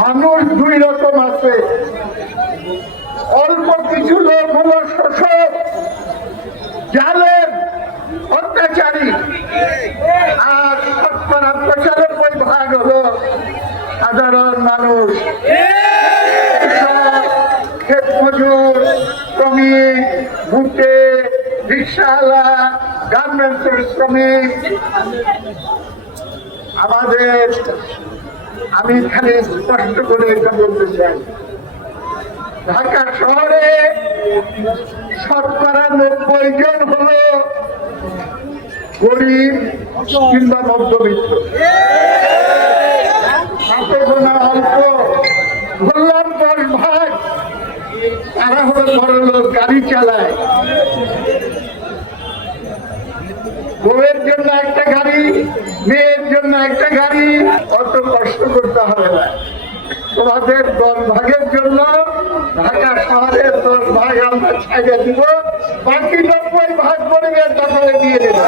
মানুষ দুই রকম আছে, অল্প কিছু লোক হলো শোষক, জালেম, অত্যাচারী, আর 95% হলো সাধারণ মানুষ, ক্ষেত মজুর, শ্রমিক, ভুটে, রিক্সাওয়ালা, গার্মেন্টসের শ্রমিক। আমাদের আমি খালি স্পষ্ট করে এটা বলতে চাই, ঢাকা শহরে 90% হলো গরিব কিংবা মধ্যবিত্ত, হাতে গোনা অল্প, বললাম 10 ভাগ তারা হলো বড় লোক, গাড়ি চালায়, বউয়ের জন্য একটা গাড়ি, মেয়ের জন্য একটা গাড়ি, অত কষ্ট করতে হবে না। তোমাদের 10 ভাগের জন্য ঢাকা শহরের 10 ভাগ আমরা ছাইড়ে দিব, বাকি 90 ভাগ পরিবেশ দখলে দিয়ে দেব।